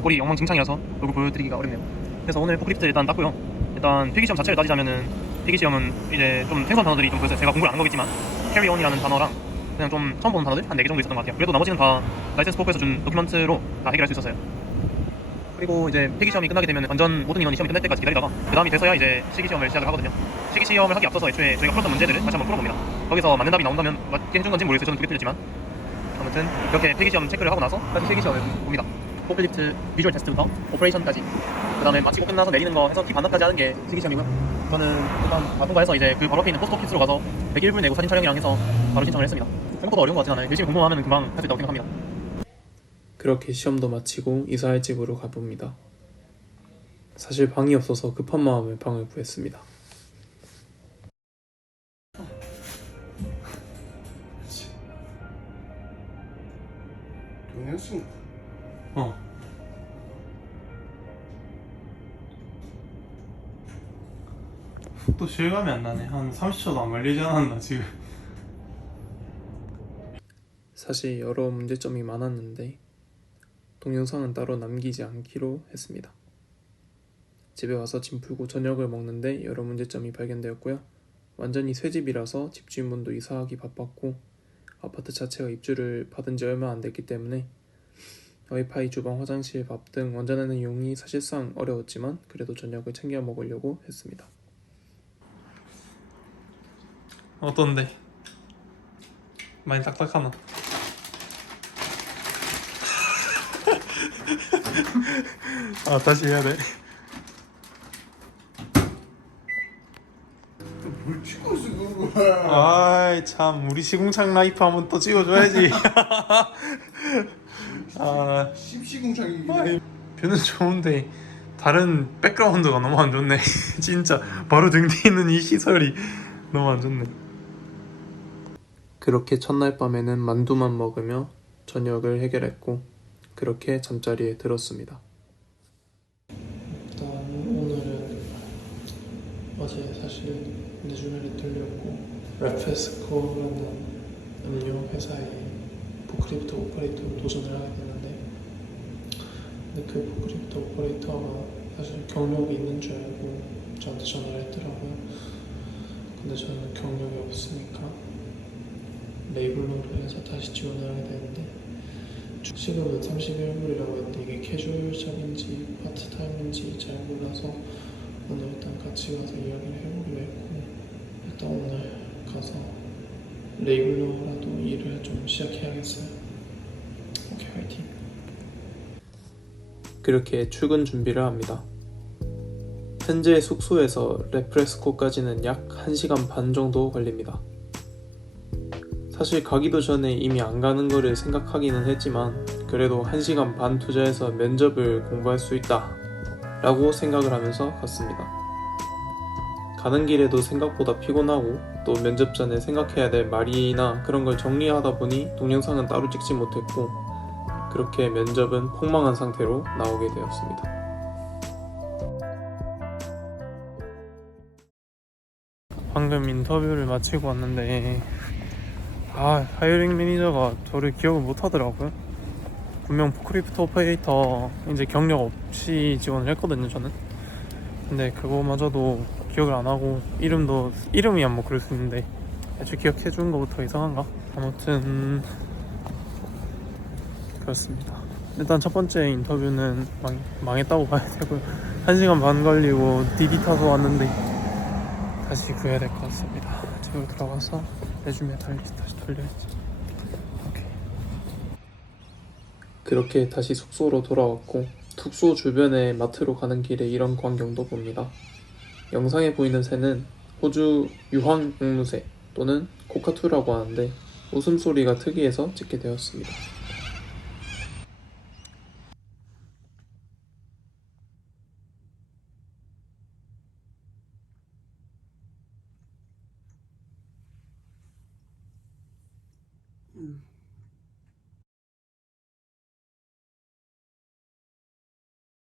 꼴이 엉망진창이라서 얼굴 보여드리기가 어렵네요. 그래서 오늘 포크리프트 일단 땄고요. 일단 필기시험 자체를 따지자면은 필기시험은 이제 좀 생소한 단어들이 좀 보였어요. 제가 공부를 안 한 거겠지만 캐리온이라는 단어랑 그냥 좀 처음 보는 단어들 한 4개 정도 있었던 것 같아요. 그래도 나머지는 다 라이센스 포크에서 준 도큐먼트로 다 해결할 수 있었어요. 그리고 이제 필기시험이 끝나게 되면 완전 모든 인원이 시험이 끝날 때까지 기다리다가 그 다음이 돼서야 이제 실기시험을 시작을 하거든요. 실기시험을 하기 앞서서 애초에 저희가 풀었던 문제들을 다시 한번 풀어봅니다. 거기서 맞는 답이 나온다면 맞게 해준 건지는 모르겠어요. 저는 두개 틀렸지만 아무튼 이렇게 필기시험 체크를 하고 나서 다시 실기시험을 봅니다. 포클리프트 비주얼 테스트부터 오퍼레이션까지 그 다음에 마치고 끝나서 내리는 거 해서 키 반납까지 하는 게 실기시험이고요. 저는 일단 다 통과해서 이제 그 바로 앞에 있는 포스트 오피스로 가서 100일분 내고 사진 촬영이랑 해서 바로 신청을 했습니다. 생각보다 어려운 것 같진 않아요. 열심히 공부만 하면 금방 할 수 있다고 생각합니다. 그렇게 시험도 마치고 이사할 집으로 가봅니다. 사실 방이 없어서 급한 마음에 방을 구했습니다. 동현씨. 또 실감이 안 나네. 한 30초도 안 걸리지 않았나 지금. 사실 여러 문제점이 많았는데 동영상은 따로 남기지 않기로 했습니다. 집에 와서 짐 풀고 저녁을 먹는데 여러 문제점이 발견되었고요. 완전히 새 집이라서 집주인분도 이사하기 바빴고 아파트 자체가 입주를 받은 지 얼마 안 됐기 때문에 와이파이, 주방, 화장실, 밥 등 원전하는 이용이 사실상 어려웠지만 그래도 저녁을 챙겨 먹으려고 했습니다. 어떤데? 많이 딱딱하나? 아 다시 해야 돼. 뭘 찍어서 그런 거야? 아이 참 우리 시궁창 라이프 한번 또 찍어줘야지. 아 십시궁창이긴 아이, 해. 뷰는 좋은데 다른 백그라운드가 너무 안 좋네. 진짜 바로 등 뒤에 있는 이 시설이 너무 안 좋네. 그렇게 첫날 밤에는 만두만 먹으며 저녁을 해결했고 그렇게 잠자리에 들었습니다. 일단 오늘은 어제 사실 내주말이 뚫렸고 레페스코라는 음료 회사에 포크리프트 오퍼레이터로 도전을 하게 됐는데 근데 그 포크리프트 오퍼레이터가 사실 경력이 있는 줄 알고 저한테 전화를 했더라고요. 근데 저는 경력이 없으니까 레이블로를 해서 다시 지원을 하게 되는데 시급은 31불이라고 했는데 이게 캐주얼샵인지 파트타임인지 잘 몰라서 오늘 일단 같이 가서 이야기를 해보기로 했고 일단 오늘 가서 레이블로라도 일을 좀 시작해야겠어요. 오케이, 화이팅. 그렇게 출근 준비를 합니다. 현재 숙소에서 레프레스코까지는 약 1시간 반 정도 걸립니다. 사실 가기도 전에 이미 안 가는 거를 생각하기는 했지만 그래도 1시간 반 투자해서 면접을 공부할 수 있다 라고 생각을 하면서 갔습니다. 가는 길에도 생각보다 피곤하고 또 면접 전에 생각해야 될 말이나 그런 걸 정리하다 보니 동영상은 따로 찍지 못했고 그렇게 면접은 폭망한 상태로 나오게 되었습니다. 방금 인터뷰를 마치고 왔는데 하이어링 매니저가 저를 기억을 못 하더라고요. 분명 포크리프트 오퍼레이터 이제 경력 없이 지원을 했거든요, 저는. 근데 그거마저도 기억을 안 하고 이름이야 뭐 그럴 수 있는데 애초에 기억해 주는 것부터 이상한가? 아무튼 그렇습니다. 일단 첫 번째 인터뷰는 망했다고 봐야 되고요. 1시간 반 걸리고 디디 타서 왔는데 다시 구해야 될 것 같습니다. 집으로 들어가서 레주메 다시 돌려야지. 오케이. 그렇게 다시 숙소로 돌아왔고 숙소 주변의 마트로 가는 길에 이런 광경도 봅니다. 영상에 보이는 새는 호주 유황 앵무새 또는 코카투라고 하는데 웃음소리가 특이해서 찍게 되었습니다.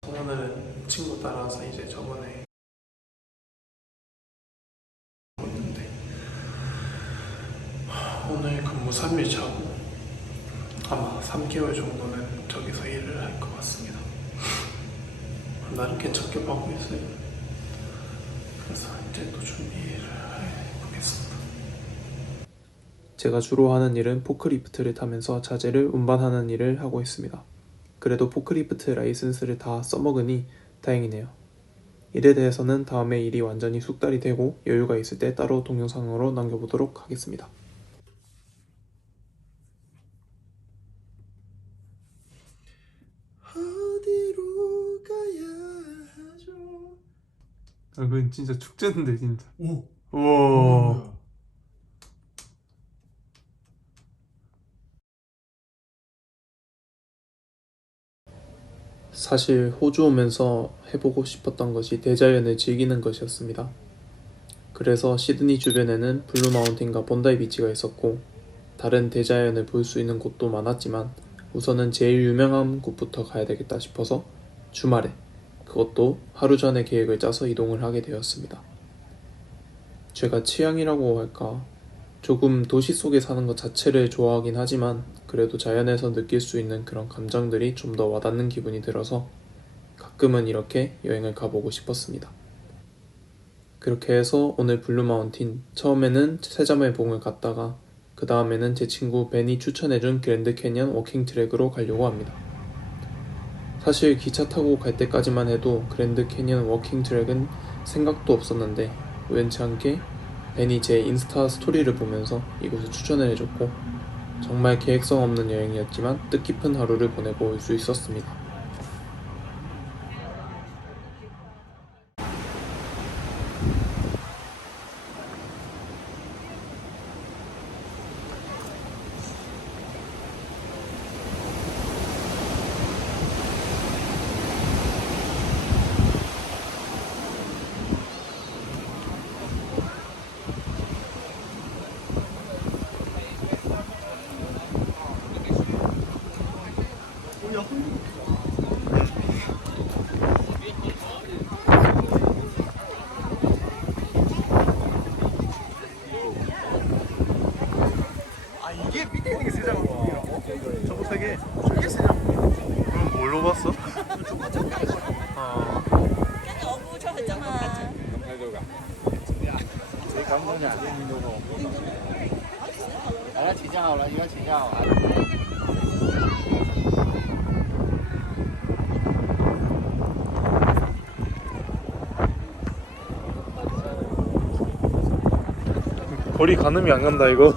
오늘은 친구 따라서 이제 저번에 했는데 오늘 근무 3일 차고 아마 3개월 정도는 저기서 일을 할 것 같습니다. 나를 개척해보고 있어요. 그래서 이제 또 준비를 해보겠습니다. 제가 주로 하는 일은 포크리프트를 타면서 자재를 운반하는 일을 하고 있습니다. 그래도 포크리프트 라이선스를 다 써먹으니 다행이네요. 일에 대해서는 다음에 일이 완전히 숙달이 되고 여유가 있을 때 따로 동영상으로 남겨보도록 하겠습니다. 어디로 가야 하죠? 아, 그건 진짜 축제인데 진짜. 오. 우와. 사실 호주 오면서 해보고 싶었던 것이 대자연을 즐기는 것이었습니다. 그래서 시드니 주변에는 블루 마운틴과 본다이 비치가 있었고 다른 대자연을 볼 수 있는 곳도 많았지만 우선은 제일 유명한 곳부터 가야 되겠다 싶어서 주말에, 그것도 하루 전에 계획을 짜서 이동을 하게 되었습니다. 제가 취향이라고 할까, 조금 도시 속에 사는 것 자체를 좋아하긴 하지만 그래도 자연에서 느낄 수 있는 그런 감정들이 좀 더 와닿는 기분이 들어서 가끔은 이렇게 여행을 가보고 싶었습니다. 그렇게 해서 오늘 블루 마운틴, 처음에는 세자매 봉을 갔다가 그 다음에는 제 친구 벤이 추천해준 그랜드 캐니언 워킹 트랙으로 가려고 합니다. 사실 기차 타고 갈 때까지만 해도 그랜드 캐니언 워킹 트랙은 생각도 없었는데 우연치 않게 벤이 제 인스타 스토리를 보면서 이곳을 추천을 해줬고 정말 계획성 없는 여행이었지만 뜻깊은 하루를 보내고 올 수 있었습니다. 이게 밑에 있는 게 세자마동이라고? 저거 세 개. 이게 세자마동. 그럼 뭘로 봤어? 아, 어부 저 했잖아. 제 감독이 안 되는 거고. 거리 가늠이 안 간다 이거.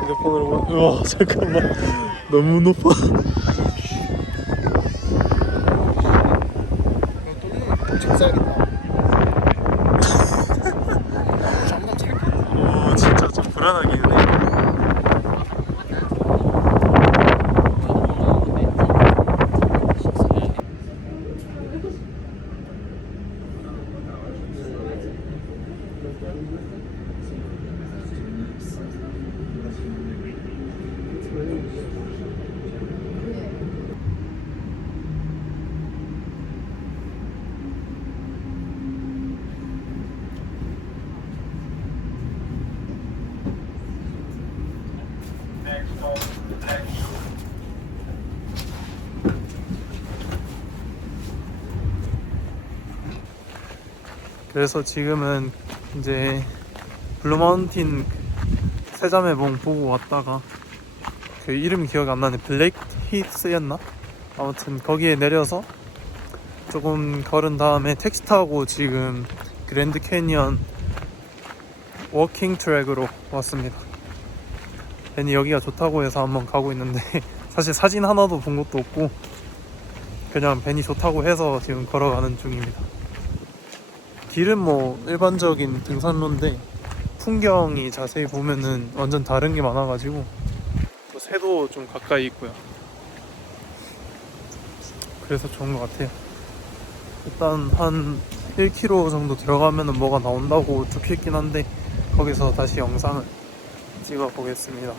핸드폰으로 봐. 우와 잠깐만. 너무 높아. 오 진짜 좀 불안하긴 해. 그래서 지금은 이제 블루마운틴 세자매봉 보고 왔다가 그 이름이 기억이 안 나네. 블랙 히스였나? 아무튼 거기에 내려서 조금 걸은 다음에 택시 타고 지금 그랜드 캐니언 워킹 트랙으로 왔습니다. 괜히 여기가 좋다고 해서 한번 가고 있는데 사실 사진 하나도 본 것도 없고 그냥 벤이 좋다고 해서 지금 걸어가는 중입니다. 길은 뭐 일반적인 등산로인데 풍경이 자세히 보면은 완전 다른 게 많아가지고 또 새도 좀 가까이 있고요. 그래서 좋은 것 같아요. 일단 한 1km 정도 들어가면은 뭐가 나온다고 적혀있긴 한데 거기서 다시 영상을 찍어 보겠습니다.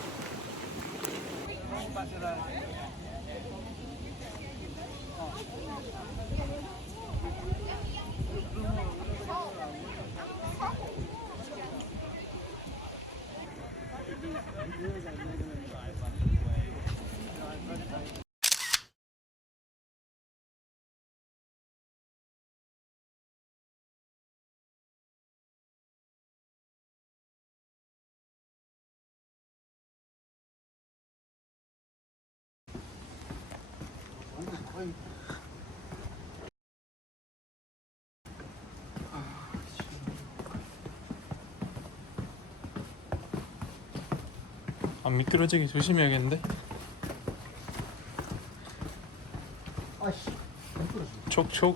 안 미끄러지게 조심해야겠는데. 아씨. 촉촉.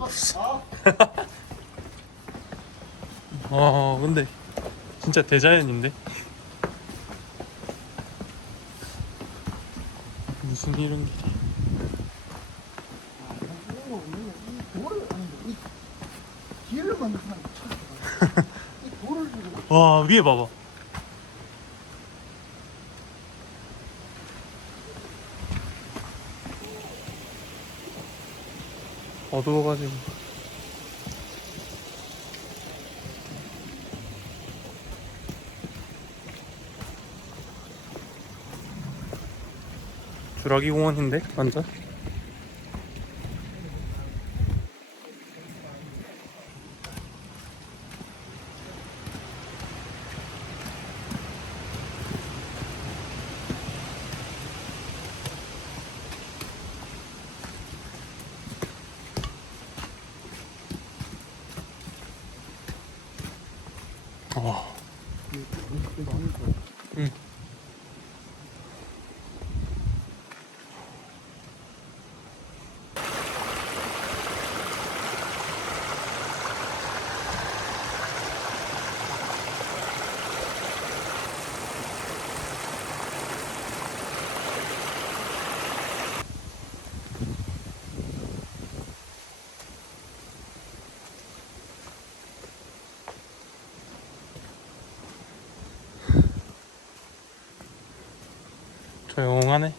와 근데 진짜 대자연인데. 무슨 이런 길이. 돌을 아닌데 이 길을 만든 사람이 이 돌을 주고 와 위에 봐봐. 어두워가지고. 주라기 공원인데 완전. 응. 조용하네.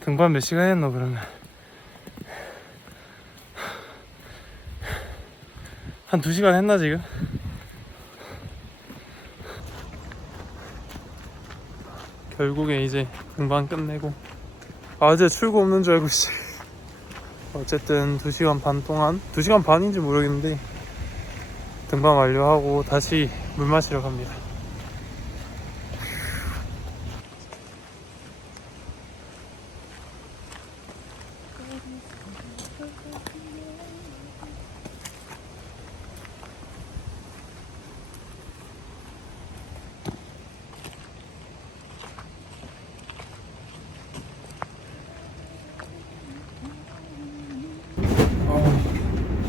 등반 몇 시간 했노 그러면? 한 2시간 했나 지금? 결국에 이제 등반 끝내고 어제 출구 없는 줄 알고 씨. 어쨌든 2시간 반 동안 2시간 반인지 모르겠는데 등반 완료하고 다시 물 마시러 갑니다.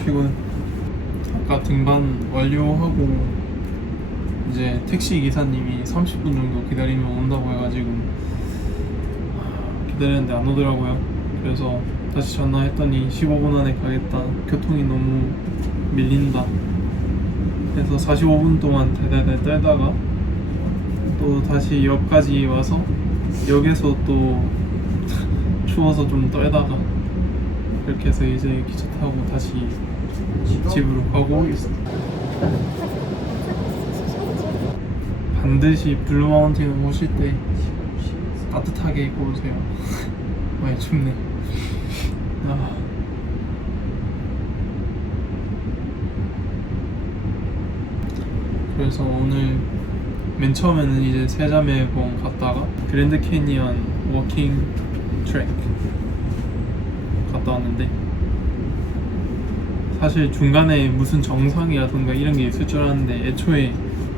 피곤해. 아까 등반 완료하고 이제 택시 기사님이 30분 정도 기다리면 온다고 해가지고 기다렸는데 안 오더라고요. 그래서 다시 전화했더니 15분 안에 가겠다. 교통이 너무 밀린다. 그래서 45분 동안 달달달 떨다가 또 다시 역까지 와서 역에서 또 추워서 좀 떨다가 이렇게 해서 이제 기차 타고 다시 집으로 가고 있습니다. 반드시 블루마운틴을 오실 때 따뜻하게 입고 오세요. 많이 춥네. 그래서 오늘 맨 처음에는 이제 세자매봉 갔다가 그랜드 캐니언 워킹 트랙 갔다 왔는데 사실 중간에 무슨 정상이라든가 이런 게 있을 줄 알았는데 애초에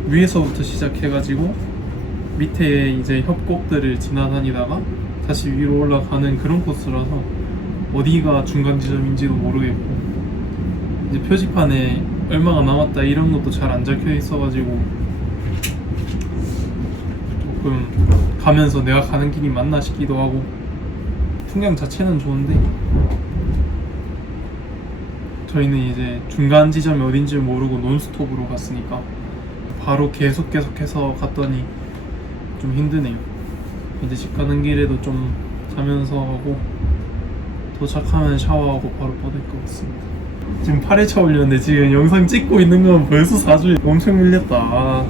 위에서부터 시작해가지고 밑에 이제 협곡들을 지나다니다가 다시 위로 올라가는 그런 코스라서 어디가 중간 지점인지도 모르겠고 이제 표지판에 얼마가 남았다 이런 것도 잘 안 적혀 있어가지고 조금 가면서 내가 가는 길이 맞나 싶기도 하고 풍경 자체는 좋은데 저희는 이제 중간 지점이 어딘지 모르고 논스톱으로 갔으니까 바로 계속해서 갔더니 좀 힘드네요. 이제 집 가는 길에도 좀 자면서 하고 도착하면 샤워하고 바로 뻗을 것 같습니다. 지금 8회차 올렸는데 지금 영상 찍고 있는 건 벌써 4주에 엄청 밀렸다.